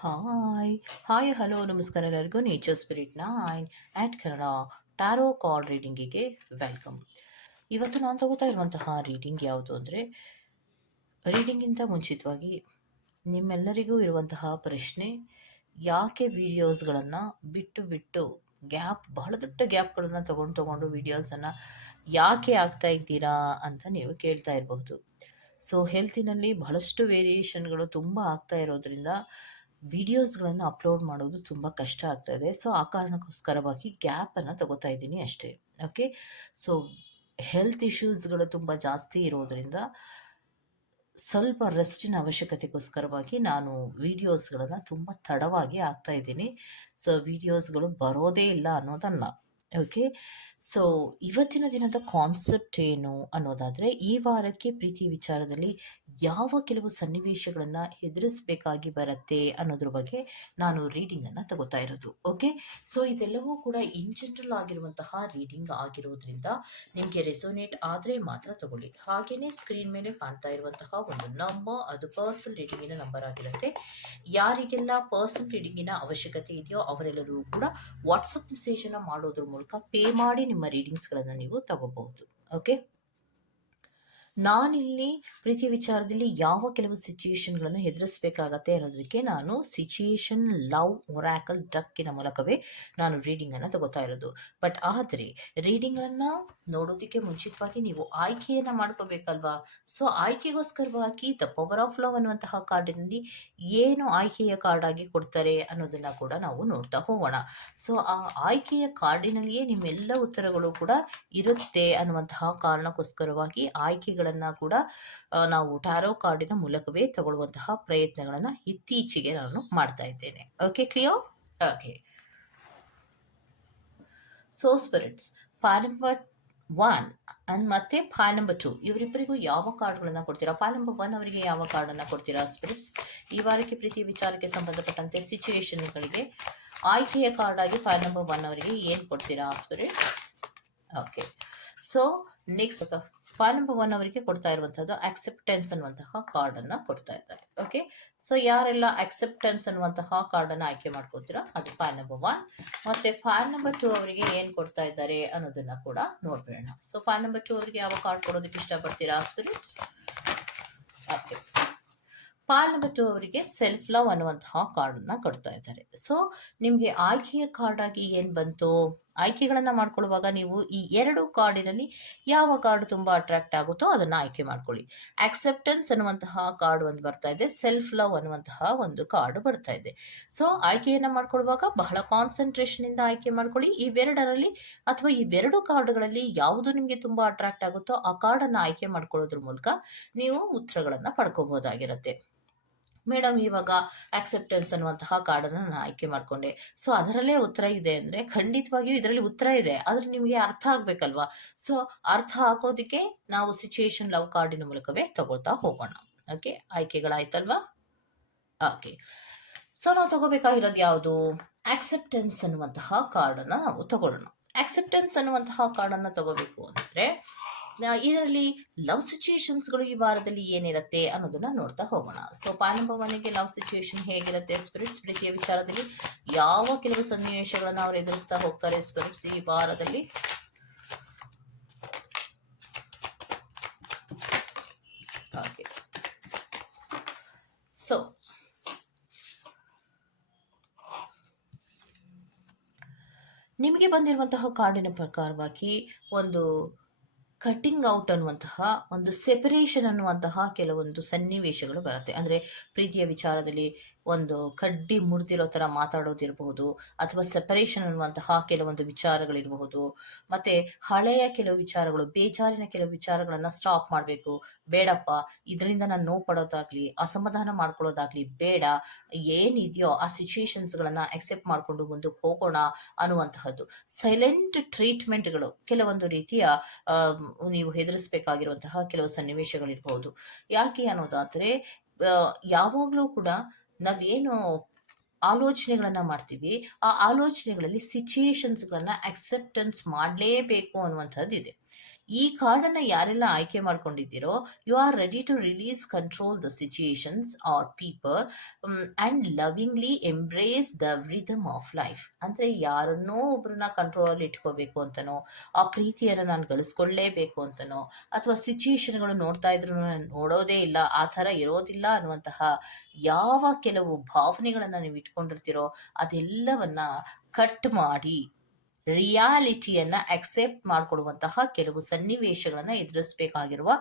Hi hi hello ನಮಸ್ಕಾರ ಎಲ್ಲರಿಗೂ. Nature spirit nine at Kannada tarot card ರೀಡಿಂಗಿಗೆ welcome ಇವತ್ತು ನಾನು ತಗೋತಾ ಇರುವಂತಹ ರೀಡಿಂಗ್ ಯಾವುದು ಅಂದರೆ ರೀಡಿಂಗಿಂತ ಮುಂಚಿತವಾಗಿ ನಿಮ್ಮೆಲ್ಲರಿಗೂ ಇರುವಂತಹ ಪ್ರಶ್ನೆ, ಯಾಕೆ ವಿಡಿಯೋಸ್ಗಳನ್ನು ಬಿಟ್ಟು ಬಿಟ್ಟು ಗ್ಯಾಪ್ ಬಹಳ ದೊಡ್ಡ ಗ್ಯಾಪ್ಗಳನ್ನು ತೊಗೊಂಡು ತೊಗೊಂಡು ವೀಡಿಯೋಸನ್ನು ಯಾಕೆ ಆಗ್ತಾ ಇದ್ದೀರಾ ಅಂತ ನೀವು ಕೇಳ್ತಾ ಇರಬಹುದು. ಸೊ ಹೆಲ್ತಿನಲ್ಲಿ ಬಹಳಷ್ಟು ವೇರಿಯೇಷನ್ಗಳು ತುಂಬ ಆಗ್ತಾ ಇರೋದ್ರಿಂದ ವಿಡಿಯೋಸ್ಗಳನ್ನು ಅಪ್ಲೋಡ್ ಮಾಡೋದು ತುಂಬ ಕಷ್ಟ ಆಗ್ತಾಯಿದೆ ಸೊ, ಆ ಕಾರಣಕ್ಕೋಸ್ಕರವಾಗಿ ಗ್ಯಾಪನ್ನು ತಗೋತಾ ಇದ್ದೀನಿ ಅಷ್ಟೇ. ಓಕೆ? ಸೊ, ಹೆಲ್ತ್ ಇಶ್ಯೂಸ್ಗಳು ತುಂಬ ಜಾಸ್ತಿ ಇರೋದರಿಂದ ಸ್ವಲ್ಪ ರೆಸ್ಟಿನ ಅವಶ್ಯಕತೆಗೋಸ್ಕರವಾಗಿ ನಾನು ವೀಡಿಯೋಸ್ಗಳನ್ನು ತುಂಬ ತಡವಾಗಿ ಹಾಕ್ತಾ ಇದ್ದೀನಿ. ಸೊ, ವೀಡಿಯೋಸ್ಗಳು ಬರೋದೇ ಇಲ್ಲ ಅನ್ನೋದಲ್ಲ. ಓಕೆ? ಸೊ ಇವತ್ತಿನ ದಿನದ ಕಾನ್ಸೆಪ್ಟ್ ಏನು ಅನ್ನೋದಾದರೆ, ಈ ವಾರಕ್ಕೆ ಪ್ರೀತಿ ವಿಚಾರದಲ್ಲಿ ಯಾವ ಕೆಲವು ಸನ್ನಿವೇಶಗಳನ್ನು ಎದುರಿಸಬೇಕಾಗಿ ಬರುತ್ತೆ ಅನ್ನೋದ್ರ ಬಗ್ಗೆ ನಾನು ರೀಡಿಂಗನ್ನು ತಗೋತಾ ಇರೋದು ಓಕೆ ಸೊ ಇದೆಲ್ಲವೂ ಕೂಡ ಇನ್ ಜನರಲ್ ಆಗಿರುವಂತಹ ರೀಡಿಂಗ್ ಆಗಿರೋದ್ರಿಂದ ನಿಮಗೆ ರೆಸೋನೇಟ್ ಆದರೆ ಮಾತ್ರ ತಗೊಳ್ಳಿ. ಹಾಗೆಯೇ ಸ್ಕ್ರೀನ್ ಮೇಲೆ ಕಾಣ್ತಾ ಇರುವಂತಹ ಒಂದು ನಂಬರ್ ಅದು ಪರ್ಸನಲ್ ರೀಡಿಂಗಿನ ನಂಬರ್ ಆಗಿರುತ್ತೆ. ಯಾರಿಗೆಲ್ಲ ಪರ್ಸನಲ್ ರೀಡಿಂಗಿನ ಅವಶ್ಯಕತೆ ಇದೆಯೋ ಅವರೆಲ್ಲರೂ ಕೂಡ ವಾಟ್ಸಪ್ ಮೆಸೇಜನ್ನು ಮಾಡೋದ್ರ ಮೂಲಕ ಪೇ ಮಾಡಿ ನಿಮ್ಮ ರೀಡಿಂಗ್ಸ್ಗಳನ್ನು ನೀವು ತಗೋಬಹುದು ಓಕೆ ನಾನಿಲ್ಲಿ ಪ್ರೀತಿ ವಿಚಾರದಲ್ಲಿ ಯಾವ ಕೆಲವು ಸಿಚುಯೇಷನ್ಗಳನ್ನು ಎದುರಿಸಬೇಕಾಗತ್ತೆ ಅನ್ನೋದಕ್ಕೆ ನಾನು ಸಿಚುಯೇಷನ್ ಲವ್ ಒರಾಕಲ್ ಡಕ್ಕಿನ ಮೂಲಕವೇ ನಾನು ರೀಡಿಂಗನ್ನು ತಗೋತಾ ಇರೋದು. ಬಟ್ ಆದರೆ ರೀಡಿಂಗ್ಗಳನ್ನು ನೋಡೋದಕ್ಕೆ ಮುಂಚಿತವಾಗಿ ನೀವು ಆಯ್ಕೆಯನ್ನು ಮಾಡ್ಕೋಬೇಕಲ್ವಾ? ಸೊ ಆಯ್ಕೆಗೋಸ್ಕರವಾಗಿ ದ ಪವರ್ ಆಫ್ ಲವ್ ಅನ್ನುವಂತಹ ಕಾರ್ಡಿನಲ್ಲಿ ಏನು ಆಯ್ಕೆಯ ಕಾರ್ಡ್ ಆಗಿ ಕೊಡ್ತಾರೆ ಅನ್ನೋದನ್ನು ಕೂಡ ನಾವು ನೋಡ್ತಾ ಹೋಗೋಣ. ಸೊ ಆ ಆಯ್ಕೆಯ ಕಾರ್ಡಿನಲ್ಲಿಯೇ ನಿಮ್ಮೆಲ್ಲ ಉತ್ತರಗಳು ಕೂಡ ಇರುತ್ತೆ ಅನ್ನುವಂತಹ ಕಾರಣಕ್ಕೋಸ್ಕರವಾಗಿ ಆಯ್ಕೆಗಳ ಕೂಡ ನಾವು ಟ್ಯಾರೋ ಕಾರ್ಡಿನ ಮೂಲಕವೇ ತಗೊಳ್ಳುವಂತಹ ಪ್ರಯತ್ನಗಳನ್ನು ಇತ್ತೀಚೆಗೆ ನಾನು ಮಾಡ್ತಾ ಇದ್ದೇನೆ. Okay clear okay so spirits pile number one and ಮತ್ತೆ ಪಾಯ್ ನಂಬರ್ ಟು ಇವರಿಬ್ಬರಿಗೂ ಯಾವ ಕಾರ್ಡ್ಗಳನ್ನು ಕೊಡ್ತೀರಾ? ಪಾಯ್ ನಂಬರ್ ಒನ್ ಅವರಿಗೆ ಯಾವ ಕಾರ್ಡನ್ನು ಕೊಡ್ತೀರಾ ಸ್ಪಿರಿಟ್ಸ್ ಈ ವಾರಕ್ಕೆ ಪ್ರೀತಿ ವಿಚಾರಕ್ಕೆ ಸಂಬಂಧಪಟ್ಟಂತೆ ಸಿಚುವೇಶನ್ಗಳಿಗೆ ಆಯ್ಕೆಯ ಕಾರ್ಡ್ ಆಗಿ ಫೈವ್ ನಂಬರ್ ಒನ್ ಅವರಿಗೆ ಏನು ಕೊಡ್ತೀರಾ spirit okay so next five number one ಅವರಿಗೆ ಕೊಡ್ತಾ ಇರುವಂತಹದ್ದು ಅಕ್ಸೆಪ್ಟೆನ್ಸ್ ಅನ್ನುವಂತಹ ಕಾರ್ಡನ್ನು ಕೊಡ್ತಾ ಇದ್ದಾರೆ. ಓಕೆ ಸೊ ಯಾರೆಲ್ಲ ಅಕ್ಸೆಪ್ಟೆನ್ಸ್ ಅನ್ನುವಂತಹ ಕಾರ್ಡನ್ನು ಆಯ್ಕೆ ಮಾಡ್ಕೋತೀರಾ ಅದು ಫಾರ್ ನಂಬರ್ ಒನ್ ಮತ್ತೆ ಫಾರ್ ನಂಬರ್ ಟು ಅವರಿಗೆ ಏನು ಕೊಡ್ತಾ ಇದ್ದಾರೆ ಅನ್ನೋದನ್ನ ಕೂಡ ನೋಡ್ಬಿಡೋಣ. ಸೊ ಫಾರ್ ನಂಬರ್ ಟು ಅವರಿಗೆ ಯಾವ ಕಾರ್ಡ್ ಕೊಡೋದಕ್ಕೆ ಇಷ್ಟಪಡ್ತೀರಾ? Spirits okay pile number two ಅವರಿಗೆ ಸೆಲ್ಫ್ ಲವ್ ಅನ್ನುವಂತಹ ಕಾರ್ಡನ್ನು ಕೊಡ್ತಾ ಇದ್ದಾರೆ. ಸೊ ನಿಮಗೆ ಆಯ್ಕೆಯ ಕಾರ್ಡ್ ಆಗಿ ಏನು ಬಂತು? ಆಯ್ಕೆಗಳನ್ನು ಮಾಡ್ಕೊಳ್ಳುವಾಗ ನೀವು ಈ ಎರಡು ಕಾರ್ಡಿನಲ್ಲಿ ಯಾವ ಕಾರ್ಡ್ ತುಂಬ ಅಟ್ರಾಕ್ಟ್ ಆಗುತ್ತೋ ಅದನ್ನು ಆಯ್ಕೆ ಮಾಡ್ಕೊಳ್ಳಿ. ಆಕ್ಸೆಪ್ಟೆನ್ಸ್ ಅನ್ನುವಂತಹ ಕಾರ್ಡ್ ಒಂದು ಬರ್ತಾ ಇದೆ. ಸೆಲ್ಫ್ ಲವ್ ಅನ್ನುವಂತಹ ಒಂದು ಕಾರ್ಡ್ ಬರ್ತಾ ಇದೆ. ಸೊ ಆಯ್ಕೆಯನ್ನು ಮಾಡ್ಕೊಳ್ಳುವಾಗ ಬಹಳ ಕಾನ್ಸಂಟ್ರೇಷನಿಂದ ಆಯ್ಕೆ ಮಾಡ್ಕೊಳ್ಳಿ. ಇವೆರಡರಲ್ಲಿ ಅಥವಾ ಇವೆರಡು ಕಾರ್ಡ್ಗಳಲ್ಲಿ ಯಾವುದು ನಿಮಗೆ ತುಂಬ ಅಟ್ರಾಕ್ಟ್ ಆಗುತ್ತೋ ಆ ಕಾರ್ಡನ್ನು ಆಯ್ಕೆ ಮಾಡ್ಕೊಳ್ಳೋದ್ರ ಮೂಲಕ ನೀವು ಉತ್ತರಗಳನ್ನು ಪಡ್ಕೋಬಹುದಾಗಿರುತ್ತೆ. ಮೇಡಮ್ ಇವಾಗ ಆಕ್ಸೆಪ್ಟೆನ್ಸ್ ಅನ್ನುವಂತಹ ಕಾರ್ಡನ್ನು ನಾನು ಆಯ್ಕೆ ಮಾಡಿಕೊಂಡೆ. ಸೊ ಅದರಲ್ಲೇ ಉತ್ತರ ಇದೆ ಅಂದರೆ ಖಂಡಿತವಾಗಿಯೂ ಇದರಲ್ಲಿ ಉತ್ತರ ಇದೆ. ಆದರೆ ನಿಮಗೆ ಅರ್ಥ ಆಗಬೇಕಲ್ವಾ? ಸೊ ಅರ್ಥ ಹಾಕೋದಕ್ಕೆ ನಾವು ಸಿಚುಯೇಷನ್ ಲವ್ ಕಾರ್ಡಿನ ಮೂಲಕವೇ ತಗೊಳ್ತಾ ಹೋಗೋಣ. ಓಕೆ ಆಯ್ಕೆಗಳಾಯ್ತಲ್ವಾ? ಓಕೆ ಸೊ ನಾವು ತಗೋಬೇಕಾಗಿರೋದು ಯಾವುದು? ಆಕ್ಸೆಪ್ಟೆನ್ಸ್ ಅನ್ನುವಂತಹ ಕಾರ್ಡನ್ನು ನಾವು ತಗೊಳ್ಳೋಣ. ಆಕ್ಸೆಪ್ಟೆನ್ಸ್ ಅನ್ನುವಂತಹ ಕಾರ್ಡನ್ನು ತಗೋಬೇಕು ಅಂದರೆ ಇದರಲ್ಲಿ ಲವ್ ಸಿಚುಯೇಷನ್ಸ್ಗಳು ಈ ವಾರದಲ್ಲಿ ಏನಿರುತ್ತೆ ಅನ್ನೋದನ್ನ ನೋಡ್ತಾ ಹೋಗೋಣ. ಸೊ ಪಾನಂಬವನಿಗೆ ಲವ್ ಸಿಚುಯೇಷನ್ ಹೇಗಿರುತ್ತೆ? ಸ್ಪಿರಿಟ್ಸ್ ಪ್ರೀತಿಯ ವಿಚಾರದಲ್ಲಿ ಯಾವ ಕೆಲವು ಸನ್ನಿವೇಶಗಳನ್ನು ಅವರು ಎದುರಿಸ್ತಾ ಹೋಗ್ತಾರೆ ಸ್ಪಿರಿಟ್ಸ್ ಈ ವಾರದಲ್ಲಿ? ಸೊ ನಿಮಗೆ ಬಂದಿರುವಂತಹ ಕಾರ್ಡಿನ ಪ್ರಕಾರವಾಗಿ ಒಂದು ಕಟಿಂಗ್ ಔಟ್ ಅನ್ನುವಂತಹ ಒಂದು ಸೆಪರೇಷನ್ ಅನ್ನುವಂತಹ ಕೆಲವೊಂದು ಸನ್ನಿವೇಶಗಳು ಬರುತ್ತೆ. ಅಂದರೆ ಪ್ರೀತಿಯ ವಿಚಾರದಲ್ಲಿ ಒಂದು ಕಡ್ಡಿ ಮುರಿದಿರೋ ಥರ ಮಾತಾಡೋದಿರಬಹುದು, ಅಥವಾ ಸೆಪರೇಷನ್ ಅನ್ನುವಂತಹ ಕೆಲವೊಂದು ವಿಚಾರಗಳಿರಬಹುದು. ಮತ್ತು ಹಳೆಯ ಕೆಲವು ವಿಚಾರಗಳು, ಬೇಜಾರಿನ ಕೆಲವು ವಿಚಾರಗಳನ್ನು ಸ್ಟಾಪ್ ಮಾಡಬೇಕು. ಬೇಡಪ್ಪ, ಇದರಿಂದ ನಾನು ನೋವು ಪಡೋದಾಗಲಿ, ಅಸಮಾಧಾನ ಮಾಡ್ಕೊಳ್ಳೋದಾಗಲಿ ಬೇಡ. ಏನಿದೆಯೋ ಆ ಸಿಚುಯೇಷನ್ಸ್ಗಳನ್ನು ಅಕ್ಸೆಪ್ಟ್ ಮಾಡಿಕೊಂಡು ಮುಂದಕ್ಕೆ ಹೋಗೋಣ ಅನ್ನುವಂತಹದ್ದು. ಸೈಲೆಂಟ್ ಟ್ರೀಟ್ಮೆಂಟ್ಗಳು ಕೆಲವೊಂದು ರೀತಿಯ ನೀವು ಹೆದರಿಸಬೇಕಾಗಿರುವಂತಹ ಕೆಲವು ಸನ್ನಿವೇಶಗಳಿರ್ಬಹುದು ಯಾಕೆ ಅನ್ನೋದಾದರೆ ಯಾವಾಗಲೂ ಕೂಡ ನಾವೇನು ಆಲೋಚನೆಗಳನ್ನ ಮಾಡ್ತೀವಿ, ಆ ಆಲೋಚನೆಗಳಲ್ಲಿ ಸಿಚುಯೇಷನ್ಸ್ಗಳನ್ನ ಅಕ್ಸೆಪ್ಟೆನ್ಸ್ ಮಾಡಲೇಬೇಕು ಅನ್ನುವಂಥದ್ದು ಇದೆ ಈ ಕಾರ್ಡನ್ನು ಯಾರೆಲ್ಲ ಆಯ್ಕೆ ಮಾಡ್ಕೊಂಡಿದ್ದೀರೋ you are ready to release control the situations or people and lovingly embrace the rhythm of life ಅಂದರೆ ಯಾರನ್ನೋ ಒಬ್ಬರನ್ನ ಕಂಟ್ರೋಲಲ್ಲಿ ಇಟ್ಕೋಬೇಕು ಅಂತನೋ, ಆ ಪ್ರೀತಿಯನ್ನು ನಾನು ಗಳಿಸ್ಕೊಳ್ಳೇಬೇಕು ಅಂತನೋ, ಅಥವಾ ಸಿಚುಯೇಷನ್ಗಳು ನೋಡ್ತಾ ಇದ್ರು ನಾನು ನೋಡೋದೇ ಇಲ್ಲ, ಆ ಥರ ಇರೋದಿಲ್ಲ ಅನ್ನುವಂತಹ ಯಾವ ಕೆಲವು ಭಾವನೆಗಳನ್ನು ನೀವು ಇಟ್ಕೊಂಡಿರ್ತೀರೋ, ಅದೆಲ್ಲವನ್ನ ಕಟ್ ಮಾಡಿ ರಿಯಾಲಿಟಿಯನ್ನು ಅಕ್ಸೆಪ್ಟ್ ಮಾಡಿಕೊಡುವಂತಹ ಕೆಲವು ಸನ್ನಿವೇಶಗಳನ್ನು ಎದುರಿಸಬೇಕಾಗಿರುವ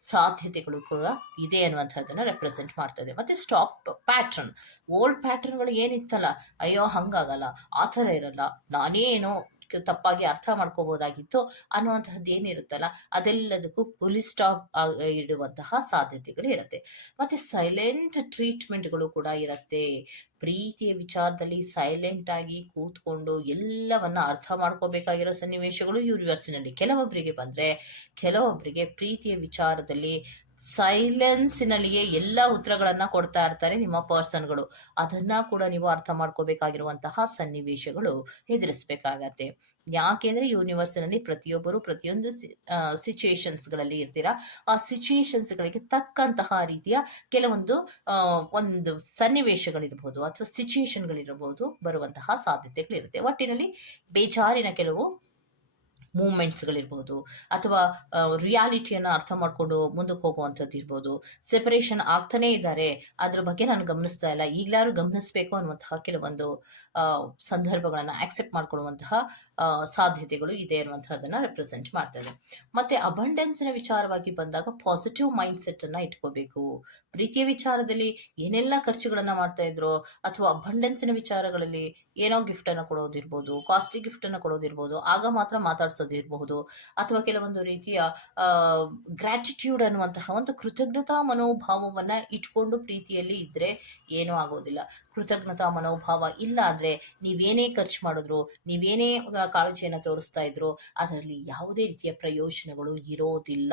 ಸಾಧ್ಯತೆಗಳು ಕೂಡ ಇದೆ ಅನ್ನುವಂಥದ್ದನ್ನು ರೆಪ್ರೆಸೆಂಟ್ ಮಾಡ್ತದೆ. ಮತ್ತು ಸ್ಟಾಪ್ ಪ್ಯಾಟ್ರನ್ ಓಲ್ಡ್ ಪ್ಯಾಟ್ರನ್ಗಳು ಏನಿತ್ತಲ್ಲ? ಅಯ್ಯೋ, ಹಂಗಾಗಲ್ಲ. ಆ ಥರ ಇರಲ್ಲ. ನಾನೇನೋ ತಪ್ಪಾಗಿ ಅರ್ಥ ಮಾಡ್ಕೋಬೋದಾಗಿತ್ತು ಅನ್ನುವಂತಹದ್ದು ಏನಿರುತ್ತಲ್ಲ, ಅದೆಲ್ಲದಕ್ಕೂ ಪೊಲೀಸ್ ಸ್ಟಾಪ್ ಇಡುವಂತಹ ಸಾಧ್ಯತೆಗಳು ಇರುತ್ತೆ. ಮತ್ತೆ ಸೈಲೆಂಟ್ ಟ್ರೀಟ್ಮೆಂಟ್ಗಳು ಕೂಡ ಇರುತ್ತೆ. ಪ್ರೀತಿಯ ವಿಚಾರದಲ್ಲಿ ಸೈಲೆಂಟ್ ಆಗಿ ಕೂತ್ಕೊಂಡು ಎಲ್ಲವನ್ನ ಅರ್ಥ ಮಾಡ್ಕೋಬೇಕಾಗಿರೋ ಸನ್ನಿವೇಶಗಳು ಯೂನಿವರ್ಸಿನಲ್ಲಿ. ಕೆಲವೊಬ್ಬರಿಗೆ ಬಂದ್ರೆ ಕೆಲವೊಬ್ಬರಿಗೆ ಪ್ರೀತಿಯ ವಿಚಾರದಲ್ಲಿ ಸೈಲೆನ್ಸಿನಲ್ಲಿಯೇ ಎಲ್ಲ ಉತ್ತರಗಳನ್ನ ಕೊಡ್ತಾ ಇರ್ತಾರೆ ನಿಮ್ಮ ಪರ್ಸನ್ಗಳು ಅದನ್ನ ಕೂಡ ನೀವು ಅರ್ಥ ಮಾಡ್ಕೋಬೇಕಾಗಿರುವಂತಹ ಸನ್ನಿವೇಶಗಳು ಎದುರಿಸ್ಬೇಕಾಗತ್ತೆ. ಯಾಕೆಂದ್ರೆ ಯೂನಿವರ್ಸ್ನಲ್ಲಿ ಪ್ರತಿಯೊಬ್ಬರು ಪ್ರತಿಯೊಂದು ಸಿಚುಯೇಷನ್ಸ್ಗಳಲ್ಲಿ ಇರ್ತೀರಾ? ಆ ಸಿಚುಯೇಷನ್ಸ್ಗಳಿಗೆ ತಕ್ಕಂತಹ ರೀತಿಯ ಕೆಲವೊಂದು ಒಂದು ಸನ್ನಿವೇಶಗಳಿರ್ಬೋದು ಅಥವಾ ಸಿಚುಯೇಷನ್ಗಳಿರ್ಬೋದು ಬರುವಂತಹ ಸಾಧ್ಯತೆಗಳಿರುತ್ತೆ. ಒಟ್ಟಿನಲ್ಲಿ ಬೇಜಾರಿನ ಕೆಲವು ಮೂಮೆಂಟ್ಸ್ಗಳಿರ್ಬೋದು ಅಥವಾ ರಿಯಾಲಿಟಿಯನ್ನು ಅರ್ಥ ಮಾಡಿಕೊಂಡು ಮುಂದಕ್ಕೆ ಹೋಗುವಂಥದ್ದು ಇರ್ಬೋದು. ಸೆಪರೇಷನ್ ಆಗ್ತಾನೇ ಇದ್ದಾರೆ. ಅದ್ರ ಬಗ್ಗೆ ನಾನು ಗಮನಿಸ್ತಾ ಇಲ್ಲ. ಈಗಲಾರು ಗಮನಿಸಬೇಕು ಅನ್ನುವಂತಹ ಕೆಲವೊಂದು ಸಂದರ್ಭಗಳನ್ನು ಆಕ್ಸೆಪ್ಟ್ ಮಾಡ್ಕೊಳ್ಳುವಂತಹ ಸಾಧ್ಯತೆಗಳು ಇದೆ ಅನ್ನುವಂಥದ್ದನ್ನು ರೆಪ್ರೆಸೆಂಟ್ ಮಾಡ್ತದೆ ಮತ್ತೆ ಅಬಂಡೆನ್ಸಿನ ವಿಚಾರವಾಗಿ ಬಂದಾಗ ಪಾಸಿಟಿವ್ ಮೈಂಡ್ ಸೆಟ್ ಅನ್ನ ಇಟ್ಕೋಬೇಕು. ಪ್ರೀತಿಯ ವಿಚಾರದಲ್ಲಿ ಏನೆಲ್ಲ ಖರ್ಚುಗಳನ್ನ ಮಾಡ್ತಾ ಇದ್ರು ಅಥವಾ ಅಬಂಡೆನ್ಸಿನ ವಿಚಾರಗಳಲ್ಲಿ ಏನೋ ಗಿಫ್ಟ್ ಅನ್ನು ಕೊಡೋದಿರ್ಬೋದು ಕಾಸ್ಟ್ಲಿ ಗಿಫ್ಟ್ ಅನ್ನು ಕೊಡೋದಿರ್ಬೋದು, ಆಗ ಮಾತ್ರ ಮಾತಾಡ್ಸೋದಿರಬಹುದು ಅಥವಾ ಕೆಲವೊಂದು ರೀತಿಯ ಗ್ರಾಟಿಟ್ಯೂಡ್ ಅನ್ನುವಂತಹ ಒಂದು ಕೃತಜ್ಞತಾ ಮನೋಭಾವವನ್ನ ಇಟ್ಕೊಂಡು ಪ್ರೀತಿಯಲ್ಲಿ ಇದ್ರೆ ಏನೂ ಆಗೋದಿಲ್ಲ. ಕೃತಜ್ಞತಾ ಮನೋಭಾವ ಇಲ್ಲ ಅಂದ್ರೆ ನೀವೇನೇ ಖರ್ಚು ಮಾಡಿದ್ರು, ನೀವೇನೇ ಕಾಳಜಿಯನ್ನು ತೋರಿಸ್ತಾ ಇದ್ರು, ಅದರಲ್ಲಿ ಯಾವುದೇ ರೀತಿಯ ಪ್ರಯೋಜನಗಳು ಇರೋದಿಲ್ಲ.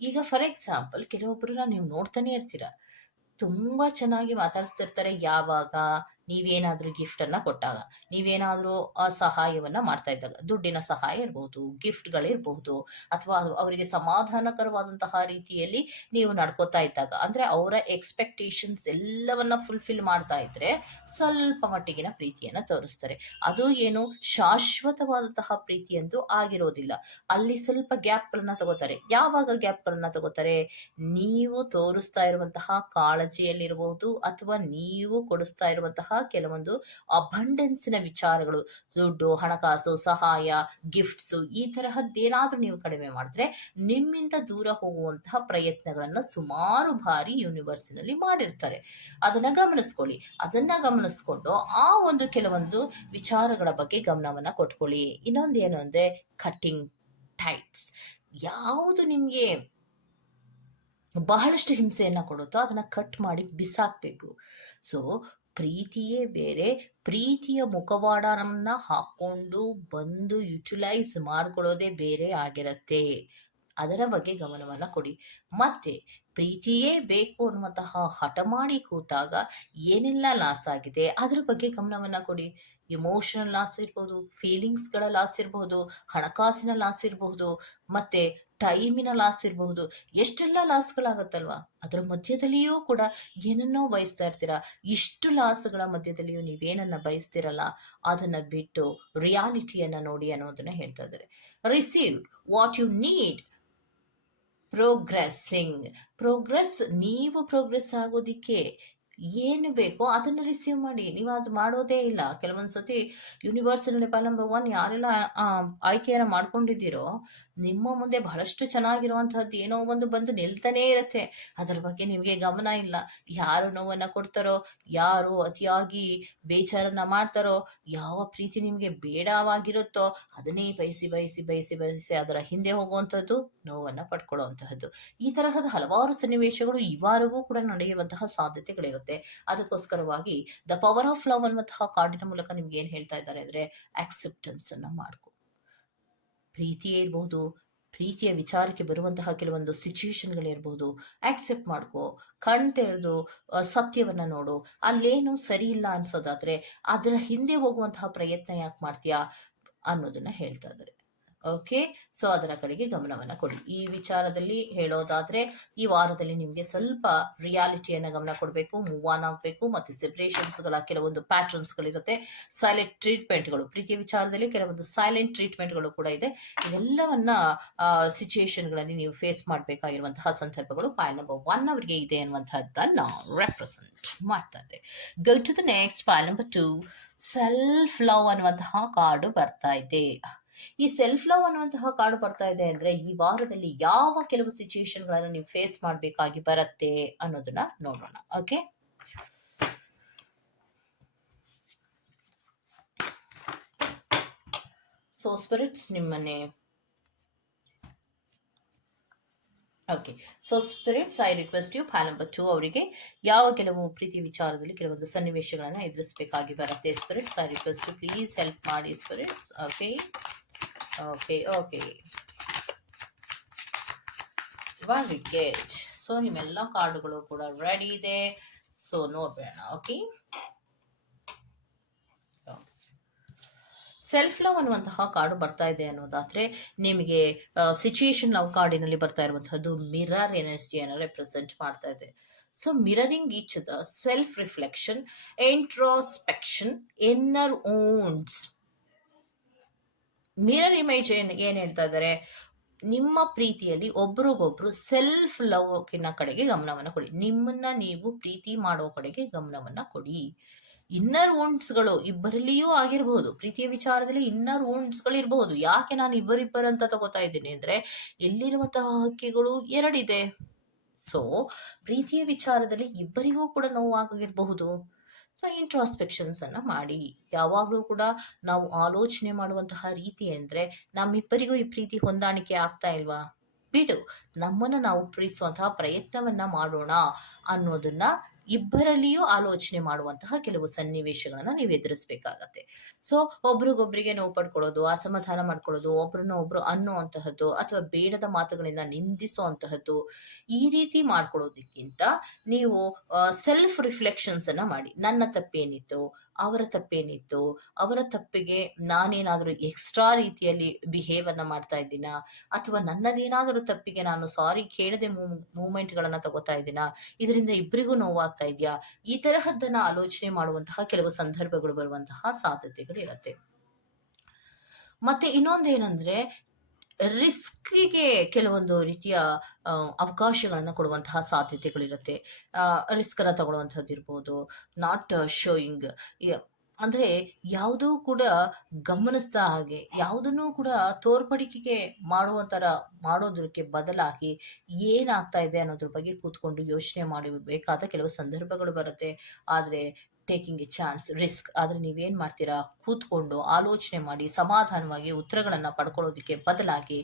ಈಗ ಫಾರ್ ಎಕ್ಸಾಂಪಲ್ ಕೆಲವೊಬ್ಬರನ್ನ ನೀವು ನೋಡ್ತಾನೆ ಇರ್ತೀರ. ತುಂಬಾ ಚೆನ್ನಾಗಿ ಮಾತಾಡಿಸ್ತಿರ್ತಾರೆ ಯಾವಾಗ ನೀವೇನಾದ್ರೂ ಗಿಫ್ಟನ್ನು ಕೊಟ್ಟಾಗ, ನೀವೇನಾದ್ರೂ ಸಹಾಯವನ್ನು ಮಾಡ್ತಾ ಇದ್ದಾಗ, ದುಡ್ಡಿನ ಸಹಾಯ ಇರಬಹುದು ಗಿಫ್ಟ್ಗಳಿರ್ಬಹುದು ಅಥವಾ ಅವರಿಗೆ ಸಮಾಧಾನಕರವಾದಂತಹ ರೀತಿಯಲ್ಲಿ ನೀವು ನಡ್ಕೋತಾ ಇದ್ದಾಗ, ಅಂದ್ರೆ ಅವರ ಎಕ್ಸ್ಪೆಕ್ಟೇಷನ್ಸ್ ಎಲ್ಲವನ್ನ ಫುಲ್ಫಿಲ್ ಮಾಡ್ತಾ ಇದ್ರೆ ಸ್ವಲ್ಪ ಮಟ್ಟಿಗಿನ ಪ್ರೀತಿಯನ್ನ ತೋರಿಸ್ತಾರೆ. ಅದು ಏನು ಶಾಶ್ವತವಾದಂತಹ ಪ್ರೀತಿ ಅಂತೂ ಆಗಿರೋದಿಲ್ಲ. ಅಲ್ಲಿ ಸ್ವಲ್ಪ ಗ್ಯಾಪ್ಗಳನ್ನ ತಗೋತಾರೆ. ಯಾವಾಗ ಗ್ಯಾಪ್ಗಳನ್ನ ತಗೋತಾರೆ? ನೀವು ತೋರಿಸ್ತಾ ಇರುವಂತಹ ಕಾಳಜಿಯಲ್ಲಿರಬಹುದು ಅಥವಾ ನೀವು ಕೊಡಿಸ್ತಾ ಇರುವಂತಹ ಕೆಲವೊಂದು ಅಬಂಡೆನ್ಸಿನ ವಿಚಾರಗಳು, ದುಡ್ಡು, ಹಣಕಾಸು, ಸಹಾಯ ಗಿಫ್ಟ್ಸು ಈ ತರಹದ್ದೇನಾದ್ರೂ ನೀವು ಕಡಿಮೆ ಮಾಡಿದ್ರೆ ನಿಮ್ಮಿಂದ ದೂರ ಹೋಗುವಂತಹ ಪ್ರಯತ್ನಗಳನ್ನ ಸುಮಾರು ಬಾರಿ ಯೂನಿವರ್ಸ್ನಲ್ಲಿ ಮಾಡಿರ್ತಾರೆ. ಅದನ್ನ ಗಮನಿಸ್ಕೊಳ್ಳಿ. ಅದನ್ನ ಗಮನಿಸ್ಕೊಂಡು ಆ ಒಂದು ಕೆಲವೊಂದು ವಿಚಾರಗಳ ಬಗ್ಗೆ ಗಮನವನ್ನ ಕೊಟ್ಕೊಳ್ಳಿ. ಇನ್ನೊಂದು ಏನು ಅಂದ್ರೆ ಕಟ್ಟಿಂಗ್ ಟೈಟ್ಸ್ ಯಾವುದು ನಿಮಗೆ ಬಹಳಷ್ಟು ಹಿಂಸೆಯನ್ನ ಕೊಡುತ್ತೋ ಅದನ್ನ ಕಟ್ ಮಾಡಿ ಬಿಸಾಕ್ಬೇಕು. ಸೊ ಪ್ರೀತಿಯೇ ಬೇರೆ. ಪ್ರೀತಿಯ ಮುಖವಾಡನ ಹಾಕೊಂಡು ಬಂದು ಯುಟಿಲೈಸ್ ಮಾಡ್ಕೊಳ್ಳೋದೇ ಬೇರೆ ಆಗಿರತ್ತೆ. ಅದರ ಬಗ್ಗೆ ಗಮನವನ್ನ ಕೊಡಿ. ಮತ್ತೆ, ಪ್ರೀತಿಯೇ ಬೇಕು ಅನ್ನುವಂತಹ ಹಠ ಮಾಡಿ ಕೂತಾಗ ಏನೆಲ್ಲ ಲಾಸ್ ಆಗಿದೆ? ಅದ್ರ ಬಗ್ಗೆ ಗಮನವನ್ನ ಕೊಡಿ. ಇಮೋಷನಲ್ ಲಾಸ್ ಇರ್ಬೋದು ಫೀಲಿಂಗ್ಸ್ಗಳ ಲಾಸ್ ಇರಬಹುದು ಹಣಕಾಸಿನ ಲಾಸ್ ಇರಬಹುದು ಮತ್ತೆ ಟೈಮಿನ ಲಾಸ್ ಇರಬಹುದು. ಎಷ್ಟೆಲ್ಲ ಲಾಸ್ಗಳಾಗತ್ತಲ್ವಾ ಅದರ ಮಧ್ಯದಲ್ಲಿಯೂ ಕೂಡ ಏನನ್ನೋ ಬಯಸ್ತಾ ಇರ್ತೀರಾ? ಇಷ್ಟು ಲಾಸ್ಗಳ ಮಧ್ಯದಲ್ಲಿಯೂ ನೀವೇನನ್ನ ಬಯಸ್ತಿರಲ್ಲ? ಅದನ್ನ ಬಿಟ್ಟು ರಿಯಾಲಿಟಿಯನ್ನ ನೋಡಿ ಅನ್ನೋದನ್ನ ಹೇಳ್ತಾ ಇದ್ದಾರೆ. Receive what you need progressing progress ನೀವು ಪ್ರೋಗ್ರೆಸ್ ಆಗೋದಿಕ್ಕೆ ಏನು ಬೇಕೋ ಅದನ್ನ ರಿಸೀವ್ ಮಾಡಿ. ನೀವು ಅದು ಮಾಡೋದೇ ಇಲ್ಲ. ಕೆಲವೊಂದು ಸತಿ ಯೂನಿವರ್ಸಿಟಿ ನೆಪ ನಂಬರ್ ಒನ್ ಯಾರೆಲ್ಲ ಆಯ್ಕೆಯನ್ನ ಮಾಡ್ಕೊಂಡಿದ್ದೀರೋ ನಿಮ್ಮ ಮುಂದೆ ಬಹಳಷ್ಟು ಚೆನ್ನಾಗಿರುವಂತಹದ್ದು ಏನೋ ಒಂದು ಬಂದು ನಿಲ್ತಾನೇ ಇರುತ್ತೆ. ಅದರ ಬಗ್ಗೆ ನಿಮಗೆ ಗಮನ ಇಲ್ಲ. ಯಾರು ನೋವನ್ನ ಕೊಡ್ತಾರೋ, ಯಾರು ಅತಿಯಾಗಿ ಬೇಜಾರನ್ನ ಮಾಡ್ತಾರೋ, ಯಾವ ಪ್ರೀತಿ ನಿಮಗೆ ಬೇಡವಾಗಿರುತ್ತೋ ಅದನ್ನೇ ಬಯಸಿ ಬಯಸಿ ಬಯಸಿ ಬಯಸಿ ಅದರ ಹಿಂದೆ ಹೋಗುವಂಥದ್ದು ನೋವನ್ನ ಪಡ್ಕೊಳ್ಳುವಂತಹದ್ದು. ಈ ತರಹದ ಹಲವಾರು ಸನ್ನಿವೇಶಗಳು ಈ ವಾರವೂ ಕೂಡ ನಡೆಯುವಂತಹ ಸಾಧ್ಯತೆಗಳಿರುತ್ತೆ. ಅದಕ್ಕೋಸ್ಕರವಾಗಿ ದ ಪವರ್ ಆಫ್ ಲವ್ ಅನ್ನುವಂತಹ ಕಾರ್ಡಿನ ಮೂಲಕ ನಿಮ್ಗೆ ಏನ್ ಹೇಳ್ತಾ ಇದ್ದಾರೆ ಅಂದ್ರೆ ಆಕ್ಸೆಪ್ಟೆನ್ಸ್ ಅನ್ನ ಮಾಡ್ಕೊ ಪ್ರೀತಿಯೇ ಇರಬಹುದು ಪ್ರೀತಿಯ ವಿಚಾರಕ್ಕೆ ಬರುವಂತಹ ಕೆಲವೊಂದು ಸಿಚುವೇಶನ್ಗಳಿರ್ಬೋದು ಆಕ್ಸೆಪ್ಟ್ ಮಾಡ್ಕೋ, ಕಣ್ ತೆರೆದು ಸತ್ಯವನ್ನು ನೋಡು, ಅಲ್ಲೇನು ಸರಿ ಇಲ್ಲ ಅನ್ಸೋದಾದ್ರೆ, ಅದರ ಹಿಂದೆ ಹೋಗುವಂತಹ ಪ್ರಯತ್ನ ಯಾಕೆ ಮಾಡ್ತೀಯಾ ಅನ್ನೋದನ್ನ ಹೇಳ್ತಾ ಇದ್ದಾರೆ. ಓಕೆ ಸೊ ಅದರ ಕಡೆಗೆ ಗಮನವನ್ನು ಕೊಡಿ. ಈ ವಿಚಾರದಲ್ಲಿ ಹೇಳೋದಾದ್ರೆ, ಈ ವಾರದಲ್ಲಿ ನಿಮಗೆ ಸ್ವಲ್ಪ ರಿಯಾಲಿಟಿಯನ್ನು ಗಮನ ಕೊಡಬೇಕು ಮೂವ್ ಆನ್ ಆಗಬೇಕು, ಮತ್ತು ಸೆಪರೇಷನ್ಸ್ಗಳ ಕೆಲವೊಂದು ಪ್ಯಾಟರ್ನ್ಸ್ಗಳಿರುತ್ತೆ ಸೈಲೆಂಟ್ ಟ್ರೀಟ್ಮೆಂಟ್ಗಳು ಪ್ರೀತಿಯ ವಿಚಾರದಲ್ಲಿ ಕೆಲವೊಂದು ಸೈಲೆಂಟ್ ಟ್ರೀಟ್ಮೆಂಟ್ಗಳು ಕೂಡ ಇದೆ. ಇದೆಲ್ಲವನ್ನ ಸಿಚುಯೇಷನ್ಗಳಲ್ಲಿ ನೀವು ಫೇಸ್ ಮಾಡಬೇಕಾಗಿರುವಂತಹ ಸಂದರ್ಭಗಳು ಫೈಲ್ ನಂಬರ್ ಒನ್ ಅವರಿಗೆ ಇದೆ ಅನ್ನುವಂಥದ್ದನ್ನ ರೆಪ್ರೆಸೆಂಟ್ ಮಾಡ್ತಾ ಇದೆ go to the next pile number two self love ಅನ್ನುವಂತಹ ಕಾರ್ಡು ಬರ್ತಾ ಇದೆ. ಈ ಸೆಲ್ಫ್ ಲವ್ ಅನ್ನುವಂತಹ ಕಾರ್ಡ್ ಬರ್ತಾ ಇದೆ ಅಂದ್ರೆ ಈ ವಾರದಲ್ಲಿ ಯಾವ ಕೆಲವು ಸಿಚುಯೇಷನ್ಗಳನ್ನು ನೀವು ಫೇಸ್ ಮಾಡಬೇಕಾಗಿ ಬರುತ್ತೆ ಅನ್ನೋದನ್ನ ನೋಡೋಣ ಓಕೆ ಸೊ ಸ್ಪಿರಿಟ್ಸ್ ನಿಮ್ಮನ್ನೇ okay so spirits I request you pile number two ಅವರಿಗೆ ಯಾವ ಕೆಲವು ಪ್ರೀತಿ ವಿಚಾರದಲ್ಲಿ ಕೆಲವೊಂದು ಸನ್ನಿವೇಶಗಳನ್ನು ಎದುರಿಸಬೇಕಾಗಿ ಬರುತ್ತೆ. Spirits I request you please help ಮಾಡಿ ಸ್ಪಿರಿಟ್ಸ್ ಓಕೆ ಓಕೆ ಓಕೆ ಇವಾಗ ವಿಕೆಟ್ ಸೊ ನಿಮ್ಮೆಲ್ಲ ಕಾರ್ಡುಗಳು ಕೂಡ ರೆಡಿ ಇದೆ ಸೊ ನೋಡ್ಬೇಡ ಓಕೆ ಸೆಲ್ಫ್ ಲವ್ ಅನ್ನುವಂತಹ ಕಾರ್ಡು ಬರ್ತಾ ಇದೆ ಅನ್ನೋದಾದ್ರೆ ನಿಮಗೆ ಸಿಚುಯೇಷನ್ ಲವ್ ಕಾರ್ಡಿನಲ್ಲಿ ಬರ್ತಾ ಇರುವಂತಹದ್ದು ಮಿರರ್ ಎನರ್ಜಿಯನ್ನು ರೆಪ್ರೆಸೆಂಟ್ ಮಾಡ್ತಾ ಇದೆ so mirroring each the self reflection introspection inner ones mirror image ಏನ್ ಏನ್ ಹೇಳ್ತಾ ಇದ್ದಾರೆ? ನಿಮ್ಮ ಪ್ರೀತಿಯಲ್ಲಿ ಒಬ್ರಿಗೊಬ್ರು ಸೆಲ್ಫ್ ಲವ್ಕಿನ ಕಡೆಗೆ ಗಮನವನ್ನು ಕೊಡಿ. ನಿಮ್ಮನ್ನ ನೀವು ಪ್ರೀತಿ ಮಾಡೋ ಕಡೆಗೆ ಗಮನವನ್ನ ಕೊಡಿ. ಇನ್ನರ್ಗಳು ಇಬ್ಬರಲ್ಲಿಯೂ ಆಗಿರಬಹುದು ಪ್ರೀತಿಯ ವಿಚಾರದಲ್ಲಿ ಇನ್ನರ್ಗಳು ಇರಬಹುದು ಯಾಕೆ ನಾನು ಇಬ್ಬರಿಬ್ಬರು ಅಂತ ತಗೋತಾ ಇದ್ದೀನಿ ಅಂದ್ರೆ, ಎಲ್ಲಿರುವಂತಹ ಹಕ್ಕಿಗಳು ಎರಡಿದೆ. ಸೊ ಪ್ರೀತಿಯ ವಿಚಾರದಲ್ಲಿ ಇಬ್ಬರಿಗೂ ಕೂಡ ನೋವಾಗಿರಬಹುದು ಸೊ ಇಂಟ್ರಾಸ್ಪೆಕ್ಷನ್ಸ್ ಅನ್ನ ಮಾಡಿ. ಯಾವಾಗಲೂ ಕೂಡ ನಾವು ಆಲೋಚನೆ ಮಾಡುವಂತಹ ರೀತಿ ಅಂದರೆ ನಮ್ಮಿಬ್ಬರಿಗೂ ಈ ಪ್ರೀತಿ ಹೊಂದಾಣಿಕೆ ಆಗ್ತಾ ಇಲ್ವಾ? ಬಿಡು, ನಮ್ಮನ್ನ ನಾವು ಪ್ರೀತಿಸುವಂತಹ ಪ್ರಯತ್ನವನ್ನ ಮಾಡೋಣ ಅನ್ನೋದನ್ನ ಇಬ್ಬರಲ್ಲಿಯೂ ಆಲೋಚನೆ ಮಾಡುವಂತಹ ಕೆಲವು ಸನ್ನಿವೇಶಗಳನ್ನ ನೀವು ಎದುರಿಸಬೇಕಾಗತ್ತೆ. ಸೊ ಒಬ್ರಿಗೊಬ್ರಿಗೆ ನೋವು ಪಡ್ಕೊಳ್ಳೋದು, ಅಸಮಾಧಾನ ಮಾಡ್ಕೊಳ್ಳೋದು, ಒಬ್ರನ್ನ ಒಬ್ರು ಅನ್ನುವಂತಹದ್ದು ಅಥವಾ ಬೇಡದ ಮಾತುಗಳಿಂದ ನಿಂದಿಸುವಂತಹದ್ದು ಈ ರೀತಿ ಮಾಡ್ಕೊಳ್ಳೋದಕ್ಕಿಂತ ನೀವು ಸೆಲ್ಫ್ ರಿಫ್ಲೆಕ್ಷನ್ಸ್ ಅನ್ನ ಮಾಡಿ. ನನ್ನ ತಪ್ಪೇನಿತ್ತು, ಅವರ ತಪ್ಪೇನಿತ್ತು, ಅವರ ತಪ್ಪಿಗೆ ನಾನೇನಾದರೂ ಎಕ್ಸ್ಟ್ರಾ ರೀತಿಯಲ್ಲಿ ಬಿಹೇವ್ ಅನ್ನ ಮಾಡ್ತಾ ಇದ್ದೀನ? ಅಥವಾ ನನ್ನದೇನಾದರೂ ತಪ್ಪಿಗೆ ನಾನು ಸಾರಿ ಕೇಳದೆ ಮೂಮೆಂಟ್ಗಳನ್ನ ತಗೋತಾ ಇದ್ದೀನ? ಇದರಿಂದ ಇಬ್ಬರಿಗೂ ನೋವಾಗ್ತಾ ಇದೆಯಾ? ಈ ತರಹದ್ದನ್ನ ಆಲೋಚನೆ ಮಾಡುವಂತಹ ಕೆಲವು ಸಂದರ್ಭಗಳು ಬರುವಂತಹ ಸಾಧ್ಯತೆಗಳು ಇರುತ್ತೆ. ಮತ್ತೆ ಇನ್ನೊಂದೇನಂದ್ರೆ, ರಿಸ್ಕಿಗೆ ಕೆಲವೊಂದು ರೀತಿಯ ಅವಕಾಶಗಳನ್ನು ಕೊಡುವಂತಹ ಸಾಧ್ಯತೆಗಳಿರುತ್ತೆ. ರಿಸ್ಕ್ ಅನ್ನ ತಗೊಳ್ಳುವಂಥದ್ದು ಇರ್ಬೋದು ನಾಟ್ ಶೋಯಿಂಗ್. ಅಂದ್ರೆ ಯಾವುದೂ ಕೂಡ ಗಮನಿಸ್ತಾ ಹಾಗೆ, ಯಾವುದನ್ನು ಕೂಡ ತೋರ್ಪಡಿಕೆಗೆ ಮಾಡುವಂತರ ಮಾಡೋದಕ್ಕೆ ಬದಲಾಗಿ ಏನಾಗ್ತಾ ಇದೆ ಅನ್ನೋದ್ರ ಬಗ್ಗೆ ಕೂತ್ಕೊಂಡು ಯೋಚನೆ ಮಾಡಬೇಕಾದ ಕೆಲವು ಸಂದರ್ಭಗಳು ಬರುತ್ತೆ. ಆದ್ರೆ ಟೇಕಿಂಗ್ ಎ ಚಾನ್ಸ್ ರಿಸ್ಕ್ ಆದರೆ ನೀವೇನು ಮಾಡ್ತೀರಾ? ಕೂತ್ಕೊಂಡು ಆಲೋಚನೆ ಮಾಡಿ, ಸಮಾಧಾನವಾಗಿ ಉತ್ತರಗಳನ್ನು ಪಡ್ಕೊಳ್ಳೋದಕ್ಕೆ ಬದಲಾಗಿ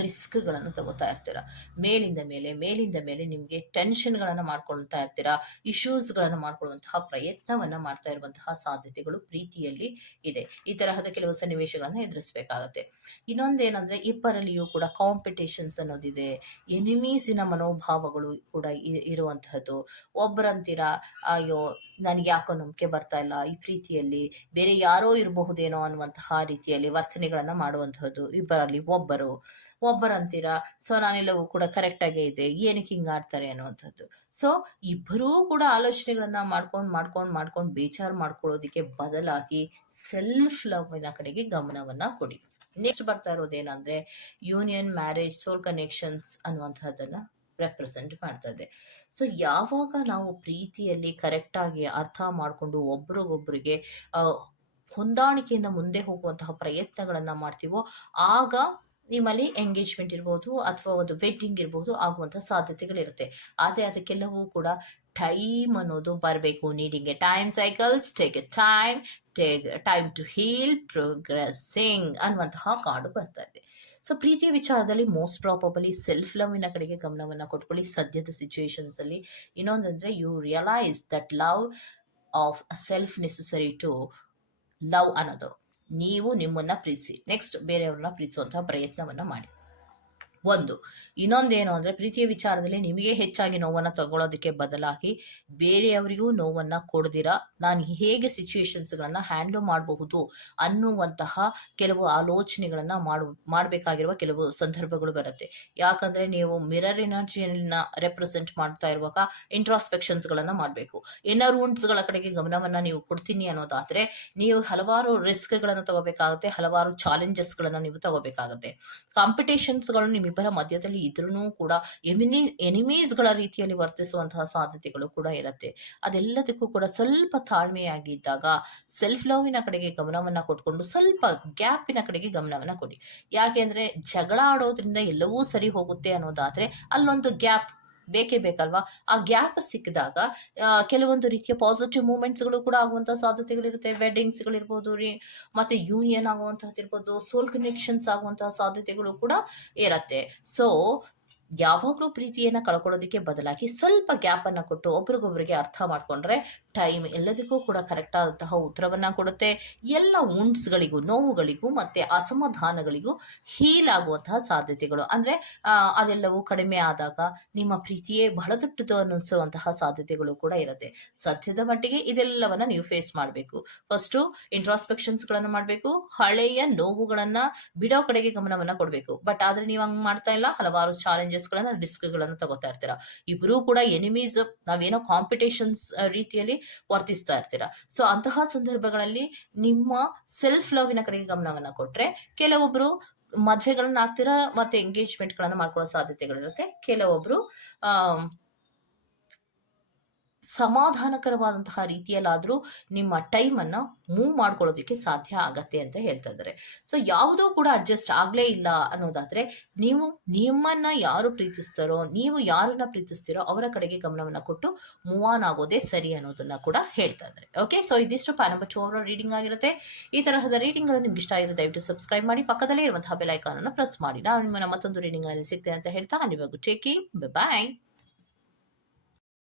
ರಿಸ್ಕ್ಗಳನ್ನು ತಗೋತಾ ಇರ್ತೀರಾ? ಮೇಲಿಂದ ಮೇಲೆ ಮೇಲಿಂದ ಮೇಲೆ ನಿಮಗೆ ಟೆನ್ಷನ್ಗಳನ್ನು ಮಾಡ್ಕೊಳ್ತಾ ಇರ್ತೀರಾ? ಇಶ್ಯೂಸ್ಗಳನ್ನು ಮಾಡ್ಕೊಳ್ಳುವಂತಹ ಪ್ರಯತ್ನವನ್ನು ಮಾಡ್ತಾ ಇರುವಂತಹ ಸಾಧ್ಯತೆಗಳು ಪ್ರೀತಿಯಲ್ಲಿ ಇದೆ. ಈ ತರಹದ ಕೆಲವು ಸನ್ನಿವೇಶಗಳನ್ನು ಎದುರಿಸಬೇಕಾಗತ್ತೆ. ಇನ್ನೊಂದೇನಂದ್ರೆ ಇಬ್ಬರಲ್ಲಿಯೂ ಕೂಡ ಕಾಂಪಿಟೇಷನ್ಸ್ ಅನ್ನೋದಿದೆ. ಎನಿಮೀಸಿನ ಮನೋಭಾವಗಳು ಕೂಡ ಇರುವಂತಹದ್ದು. ಒಬ್ಬರಂತೀರಾ ಅಯ್ಯೋ ನನಗೆ ಯಾಕೋ ನಂಬಿಕೆ ಬರ್ತಾ ಇಲ್ಲ. ಈ ಪ್ರೀತಿಯಲ್ಲಿ ಬೇರೆ ಯಾರೋ ಇರಬಹುದೇನೋ ಅನ್ನುವಂತಹ ರೀತಿಯಲ್ಲಿ ವರ್ತನೆಗಳನ್ನ ಮಾಡುವಂತಹದ್ದು ಇಬ್ಬರಲ್ಲಿ ಒಬ್ಬರು. ಒಬ್ಬರಂತೀರಾ? ಸೊ ನಾನೆಲ್ಲವೂ ಕೂಡ ಕರೆಕ್ಟ್ ಆಗೇ ಇದೆ. ಏನಕ್ಕೆ ಹಿಂಗೆ ಆಡ್ತಾರೆ ಅನ್ನುವಂಥದ್ದು. ಸೊ ಇಬ್ಬರೂ ಕೂಡ ಆಲೋಚನೆಗಳನ್ನ ಮಾಡ್ಕೊಂಡು ಮಾಡ್ಕೊಂಡು ಮಾಡ್ಕೊಂಡು ಬೇಜಾರು ಮಾಡ್ಕೊಳ್ಳೋದಕ್ಕೆ ಬದಲಾಗಿ ಸೆಲ್ಫ್ ಲವ್ನ ಕಡೆಗೆ ಗಮನವನ್ನ ಕೊಡಿ. ನೆಕ್ಸ್ಟ್ ಬರ್ತಾ ಇರೋದೇನಂದ್ರೆ ಯೂನಿಯನ್ ಮ್ಯಾರೇಜ್ ಸೋಲ್ ಕನೆಕ್ಷನ್ಸ್ ಅನ್ನುವಂಥದ್ದನ್ನ ರೆಪ್ರೆಸೆಂಟ್ ಮಾಡ್ತದೆ. ಸೊ ಯಾವಾಗ ನಾವು ಪ್ರೀತಿಯಲ್ಲಿ ಕರೆಕ್ಟಾಗಿ ಅರ್ಥ ಮಾಡಿಕೊಂಡು ಒಬ್ರಿಗೊಬ್ರಿಗೆ ಹೊಂದಾಣಿಕೆಯಿಂದ ಮುಂದೆ ಹೋಗುವಂತಹ ಪ್ರಯತ್ನಗಳನ್ನು ಮಾಡ್ತೀವೋ, ಆಗ ನಿಮ್ಮಲ್ಲಿ ಎಂಗೇಜ್ಮೆಂಟ್ ಇರ್ಬೋದು ಅಥವಾ ಒಂದು ವೆಡ್ಡಿಂಗ್ ಇರ್ಬೋದು ಆಗುವಂಥ ಸಾಧ್ಯತೆಗಳಿರುತ್ತೆ. ಆದರೆ ಅದಕ್ಕೆಲ್ಲವೂ ಕೂಡ ಟೈಮ್ ಅನ್ನೋದು ಬರಬೇಕು. Needing a time cycles take a time take time to heal progressing ಅನ್ನುವಂತಹ ಕಾರ್ಡು ಬರ್ತಾ ಇದೆ ಸೊ ಪ್ರೀತಿಯ ವಿಚಾರದಲ್ಲಿ ಮೋಸ್ಟ್ ಪ್ರಾಬಬಲಿ ಸೆಲ್ಫ್ ಲವ್ನ ಕಡೆಗೆ ಗಮನವನ್ನು ಕೊಟ್ಕೊಳ್ಳಿ. ಸದ್ಯದ ಸಿಚುವೇಶನ್ಸ್ ಅಲ್ಲಿ ಇನ್ನೊಂದಂದ್ರೆ you realise that love of self necessary to love ಅನ್ನೋದು ನೀವು ನಿಮ್ಮನ್ನ ಪ್ರೀತಿಸಿ. ನೆಕ್ಸ್ಟ್ ಬೇರೆಯವ್ರನ್ನ ಪ್ರೀತಿಸುವಂತಹ ಪ್ರಯತ್ನವನ್ನ ಮಾಡಿ. ಒಂದು. ಇನ್ನೊಂದೇನು ಅಂದ್ರೆ ಪ್ರೀತಿಯ ವಿಚಾರದಲ್ಲಿ ನಿಮಗೆ ಹೆಚ್ಚಾಗಿ ನೋವನ್ನ ತಗೊಳ್ಳೋದಕ್ಕೆ ಬದಲಾಗಿ ಬೇರೆಯವರಿಗೂ ನೋವನ್ನ ಕೊಡ್ದಿರ? ನಾನು ಹೇಗೆ ಸಿಚುವೇಶನ್ಸ್ಗಳನ್ನು ಹ್ಯಾಂಡಲ್ ಮಾಡಬಹುದು ಅನ್ನುವಂತಹ ಕೆಲವು ಆಲೋಚನೆಗಳನ್ನು ಮಾಡು, ಮಾಡಬೇಕಾಗಿರುವ ಕೆಲವು ಸಂದರ್ಭಗಳು ಬರುತ್ತೆ. ಯಾಕಂದ್ರೆ ನೀವು ಮಿರರ್ ಎನರ್ಜಿಯನ್ನ ರೆಪ್ರೆಸೆಂಟ್ ಮಾಡ್ತಾ ಇರುವಾಗ ಇಂಟ್ರಾಸ್ಪೆಕ್ಷನ್ಸ್ಗಳನ್ನು ಮಾಡಬೇಕು. ಇನ್ನರ್ ವುಂಡ್ಸ್ಗಳ ಕಡೆಗೆ ಗಮನವನ್ನ ನೀವು ಕೊಡ್ತೀನಿ ಅನ್ನೋದಾದ್ರೆ ನೀವು ಹಲವಾರು ರಿಸ್ಕ್ಗಳನ್ನು ತಗೋಬೇಕಾಗುತ್ತೆ, ಹಲವಾರು ಚಾಲೆಂಜಸ್ಗಳನ್ನು ನೀವು ತಗೋಬೇಕಾಗುತ್ತೆ. ಕಾಂಪಿಟೇಷನ್ಸ್ಗಳು ನಿಮ್ಮಿಬ್ಬರ ಮಧ್ಯದಲ್ಲಿ ಇದ್ರೂ ಕೂಡ ಎಮಿನಿ, ಎನಿಮೀಸ್ಗಳ ರೀತಿಯಲ್ಲಿ ವರ್ತಿಸುವಂತಹ ಸಾಧ್ಯತೆಗಳು ಕೂಡ ಇರುತ್ತೆ. ಅದೆಲ್ಲದಕ್ಕೂ ಕೂಡ ಸ್ವಲ್ಪ ತಾಳ್ಮೆಯಾಗಿದ್ದಾಗ ಸೆಲ್ಫ್ ಲವ್ನ ಕಡೆಗೆ ಗಮನವನ್ನು ಕೊಟ್ಕೊಂಡು ಸ್ವಲ್ಪ ಗ್ಯಾಪಿನ ಕಡೆಗೆ ಗಮನವನ್ನು ಕೊಡಿ. ಯಾಕೆಂದರೆ ಜಗಳ ಆಡೋದ್ರಿಂದ ಎಲ್ಲವೂ ಸರಿ ಹೋಗುತ್ತೆ ಅನ್ನೋದಾದರೆ ಅಲ್ಲೊಂದು ಗ್ಯಾಪ್ ಬೇಕೇ ಬೇಕಲ್ವಾ? ಆ ಗ್ಯಾಪ್ ಸಿಕ್ಕಿದಾಗ ಕೆಲವೊಂದು ರೀತಿಯ ಪಾಸಿಟಿವ್ ಮೂಮೆಂಟ್ಸ್ಗಳು ಕೂಡ ಆಗುವಂಥ ಸಾಧ್ಯತೆಗಳಿರುತ್ತೆ. ವೆಡ್ಡಿಂಗ್ಸ್ಗಳಿರ್ಬೋದು ರೀ, ಮತ್ತು ಯೂನಿಯನ್ ಆಗುವಂಥದ್ದು ಇರ್ಬೋದು ಸೋಲ್ ಕನೆಕ್ಷನ್ಸ್ ಆಗುವಂತಹ ಸಾಧ್ಯತೆಗಳು ಕೂಡ ಇರತ್ತೆ. ಸೊ ಯಾವಾಗಲೂ ಪ್ರೀತಿಯನ್ನು ಕಳ್ಕೊಳ್ಳೋದಕ್ಕೆ ಬದಲಾಗಿ ಸ್ವಲ್ಪ ಗ್ಯಾಪನ್ನು ಕೊಟ್ಟು ಒಬ್ರಿಗೊಬ್ರಿಗೆ ಅರ್ಥ ಮಾಡಿಕೊಂಡ್ರೆ ಟೈಮ್ ಎಲ್ಲದಕ್ಕೂ ಕೂಡ ಕರೆಕ್ಟ್ ಆದಂತಹ ಉತ್ತರವನ್ನು ಕೊಡುತ್ತೆ. ಎಲ್ಲ ವುಂಡ್ಸ್ಗಳಿಗೂ ನೋವುಗಳಿಗೂ ಮತ್ತು ಅಸಮಾಧಾನಗಳಿಗೂ ಹೀಲ್ ಆಗುವಂತಹ ಸಾಧ್ಯತೆಗಳು. ಅಂದರೆ ಅದೆಲ್ಲವೂ ಕಡಿಮೆ ಆದಾಗ ನಿಮ್ಮ ಪ್ರೀತಿಯೇ ಬಹಳ ದೊಡ್ಡದು ಅನ್ನಿಸುವಂತಹ ಸಾಧ್ಯತೆಗಳು ಕೂಡ ಇರುತ್ತೆ. ಸದ್ಯದ ಮಟ್ಟಿಗೆ ಇದೆಲ್ಲವನ್ನ ನೀವು ಫೇಸ್ ಮಾಡಬೇಕು. ಫಸ್ಟು ಇಂಟ್ರಾಸ್ಪೆಕ್ಷನ್ಸ್ಗಳನ್ನು ಮಾಡಬೇಕು. ಹಳೆಯ ನೋವುಗಳನ್ನು ಬಿಡೋ ಕಡೆಗೆ ಗಮನವನ್ನು ಕೊಡಬೇಕು. ಬಟ್ ಆದರೆ ನೀವು ಹಂಗೆ ಮಾಡ್ತಾ ಇಲ್ಲ. ಹಲವಾರು ಚಾಲೆಂಜಸ್ಗಳನ್ನು ರಿಸ್ಕ್ಗಳನ್ನು ತಗೋತಾ ಇರ್ತೀರಾ. ಇಬ್ಬರೂ ಕೂಡ ಎನಿಮೀಸ್ ನಾವೇನೋ ಕಾಂಪಿಟೇಷನ್ಸ್ ರೀತಿಯಲ್ಲಿ ವರ್ತಿಸ್ತಾ ಇರ್ತೀರಾ. ಸೊ ಅಂತಹ ಸಂದರ್ಭಗಳಲ್ಲಿ ನಿಮ್ಮ ಸೆಲ್ಫ್ ಲವ್ನ ಕಡೆಗೆ ಗಮನವನ್ನ ಕೊಟ್ರೆ ಕೆಲವೊಬ್ರು ಮದ್ವೆಗಳನ್ನ ಆಗ್ತೀರಾ, ಮತ್ತೆ ಎಂಗೇಜ್ಮೆಂಟ್ ಗಳನ್ನ ಮಾಡ್ಕೊಳ್ಳೋ ಸಾಧ್ಯತೆಗಳಿರುತ್ತೆ. ಕೆಲವೊಬ್ಬರು ಸಮಾಧಾನಕರವಾದಂತಹ ರೀತಿಯಲ್ಲಾದರೂ ನಿಮ್ಮ ಟೈಮನ್ನು ಮೂವ್ ಮಾಡ್ಕೊಳ್ಳೋದಕ್ಕೆ ಸಾಧ್ಯ ಆಗತ್ತೆ ಅಂತ ಹೇಳ್ತಾ ಇದ್ದಾರೆ. ಸೊ ಯಾವುದೂ ಕೂಡ ಅಡ್ಜಸ್ಟ್ ಆಗಲೇ ಇಲ್ಲ ಅನ್ನೋದಾದರೆ, ನೀವು ನಿಮ್ಮನ್ನು ಯಾರು ಪ್ರೀತಿಸ್ತಾರೋ, ನೀವು ಯಾರನ್ನ ಪ್ರೀತಿಸ್ತೀರೋ ಅವರ ಕಡೆಗೆ ಗಮನವನ್ನು ಕೊಟ್ಟು ಮೂವ್ ಆನ್ ಆಗೋದೇ ಸರಿ ಅನ್ನೋದನ್ನು ಕೂಡ ಹೇಳ್ತಾ ಇದ್ದಾರೆ. ಓಕೆ ಸೊ ಇದಿಷ್ಟು ಪ್ಯಾನ್ ನಂಬರ್ ಟು ಅವರ ರೀಡಿಂಗ್ ಆಗಿರುತ್ತೆ. ಈ ತರಹದ ರೀಡಿಂಗ್ಗಳು ನಿಮ್ಗೆ ಇಷ್ಟ ಆಗಿರೋ ದಯವಿಟ್ಟು ಸಬ್ಸ್ಕ್ರೈಬ್ ಮಾಡಿ, ಪಕ್ಕದಲ್ಲೇ ಇರುವಂತಹ ಬೆಲ್ ಐಕಾನನ್ನು ಪ್ರೆಸ್ ಮಾಡಿ. ನಾನು ನಿಮ್ಮನ್ನ ಮತ್ತೊಂದು ರೀಡಿಂಗ್ನಲ್ಲಿ ಸಿಗ್ತೇನೆ ಅಂತ ಹೇಳ್ತಾ, ಅಲ್ಲಿವರೆಗೂ ಚೇಕಿ ಬಾಯ್